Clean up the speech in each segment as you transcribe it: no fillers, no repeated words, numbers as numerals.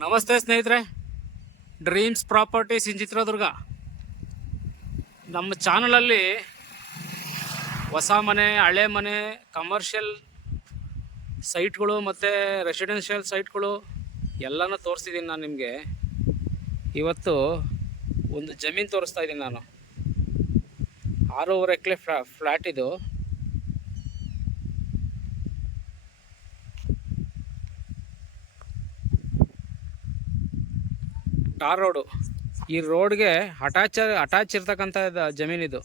ನಮಸ್ತೆ ಸ್ನೇಹಿತರೆ, dreams properties ಇನ್ ಚಿತ್ರದುರ್ಗ. ನಮ್ಮ ಚಾನಲಲ್ಲಿ ಹೊಸ ಮನೆ, ಹಳೆ ಮನೆ, ಕಮರ್ಷಿಯಲ್ ಸೈಟ್ಗಳು ಮತ್ತು ರೆಸಿಡೆನ್ಷಿಯಲ್ ಸೈಟ್ಗಳು ಎಲ್ಲನೂ ತೋರಿಸ್ತಿದ್ದೀನಿ ನಾನು ನಿಮಗೆ. ಇವತ್ತು ಒಂದು ಜಮೀನು ತೋರಿಸ್ತಾ ಇದ್ದೀನಿ ನಾನು. 6.5 ಎಕರೆ ಫ್ಲ್ಯಾಟ್ ಇದು. Tar road. ಈ ರೋಡ್ಗೆ ಅಟ್ಯಾಚ್ ಇರ್ತಕ್ಕಂಥ ಜಮೀನಿದು.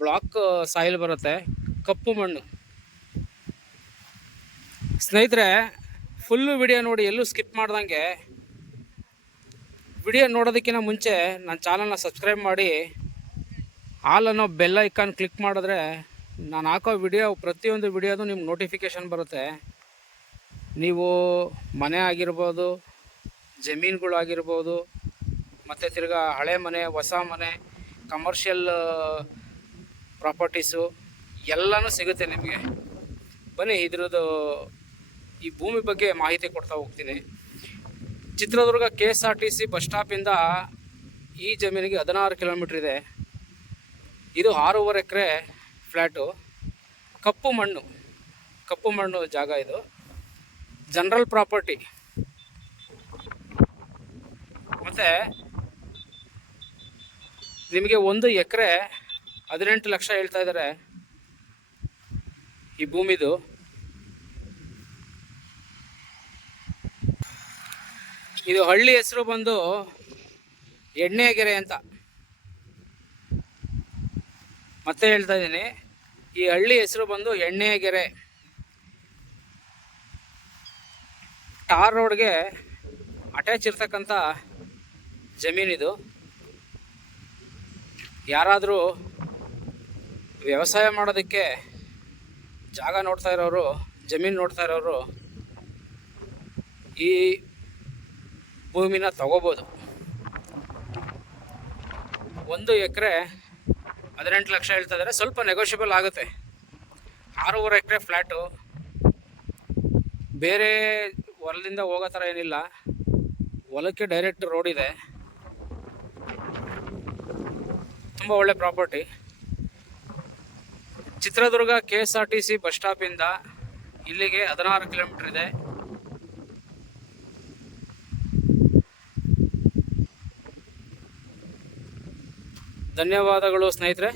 ಬ್ಲಾಕ್ ಸಾಯಿಲ್ ಬರುತ್ತೆ, ಕಪ್ಪು ಮಣ್ಣು. ಸ್ನೇಹಿತರೆ, ಫುಲ್ಲು ವಿಡಿಯೋ ನೋಡಿ, ಎಲ್ಲೂ ಸ್ಕಿಪ್ ಮಾಡ್ದಂಗೆ. ವಿಡಿಯೋ ನೋಡೋದಕ್ಕಿಂತ ಮುಂಚೆ ನನ್ನ ಚಾನಲ್ನ ಸಬ್ಸ್ಕ್ರೈಬ್ ಮಾಡಿ, ಆಲ್ ಅನ್ನೋ ಬೆಲ್ ಐಕಾನ್ ಕ್ಲಿಕ್ ಮಾಡಿದ್ರೆ ನಾನು ಹಾಕೋ ಪ್ರತಿಯೊಂದು ವಿಡಿಯೋದು ನಿಮ್ಗೆ ನೋಟಿಫಿಕೇಷನ್ ಬರುತ್ತೆ. ನೀವು ಮನೆ ಆಗಿರ್ಬೋದು, ಜಮೀನುಗಳು ಆಗಿರ್ಬೋದು, ಮತ್ತು ತಿರ್ಗಾ ಹಳೆ ಮನೆ, ಹೊಸ ಮನೆ, ಕಮರ್ಷಿಯಲ್ ಪ್ರಾಪರ್ಟೀಸು ಎಲ್ಲನೂ ಸಿಗುತ್ತೆ ನಿಮಗೆ. ಬನ್ನಿ, ಇದ್ರದ್ದು ಈ ಭೂಮಿ ಬಗ್ಗೆ ಮಾಹಿತಿ ಕೊಡ್ತಾ ಹೋಗ್ತೀನಿ. ಚಿತ್ರದುರ್ಗ KSRTC ಬಸ್ ಸ್ಟಾಪಿಂದ ಈ ಜಮೀನಿಗೆ 16 ಕಿಲೋಮೀಟ್ರ್ ಇದೆ. ಇದು 6.5 ಎಕರೆ ಫ್ಲ್ಯಾಟು. ಕಪ್ಪು ಮಣ್ಣು ಜಾಗ ಇದು. General property. ಮತ್ತು ನಿಮಗೆ 1 ಎಕರೆ 18 ಲಕ್ಷ ಹೇಳ್ತಾ ಇದ್ದಾರೆ ಈ ಭೂಮಿದು. ಇದು ಹಳ್ಳಿ ಹೆಸರು ಬಂದು ಎಣ್ಣೆಗೆರೆ ಅಂತ. ಮತ್ತೆ ಹೇಳ್ತಾ ಇದ್ದೀನಿ, ಈ ಹಳ್ಳಿ ಹೆಸರು ಬಂದು ಎಣ್ಣೆಗೆರೆ. ಟಾರ್ ರೋಡ್ಗೆ ಅಟ್ಯಾಚ್ ಇರ್ತಕ್ಕಂಥ ಜಮೀನಿದು. ಯಾರಾದರೂ ವ್ಯವಸಾಯ ಮಾಡೋದಕ್ಕೆ ಜಾಗ ನೋಡ್ತಾ ಇರೋರು, ಜಮೀನು ನೋಡ್ತಾ ಇರೋರು ಈ ಭೂಮಿನ ತಗೋಬೋದು. 1 ಎಕರೆ 18 ಲಕ್ಷ ಹೇಳ್ತಾ ಇದ್ದಾರೆ. ಸ್ವಲ್ಪ ನೆಗೋಷಿಯಬಲ್ ಆಗುತ್ತೆ. 6.5 ಎಕರೆ ಫ್ಲ್ಯಾಟು. ಬೇರೆ ಹೊಲದಿಂದ ಹೋಗೋ ಥರ ಏನಿಲ್ಲ, ಹೊಲಕ್ಕೆ ಡೈರೆಕ್ಟ್ ರೋಡ್ ಇದೆ. ತುಂಬ ಒಳ್ಳೆ ಪ್ರಾಪರ್ಟಿ. ಚಿತ್ರದುರ್ಗ KSRTC ಬಸ್ ಸ್ಟಾಪಿಂದ ಇಲ್ಲಿಗೆ 16 ಕಿಲೋಮೀಟ್ರ್ ಇದೆ. ಧನ್ಯವಾದಗಳು ಸ್ನೇಹಿತರೆ.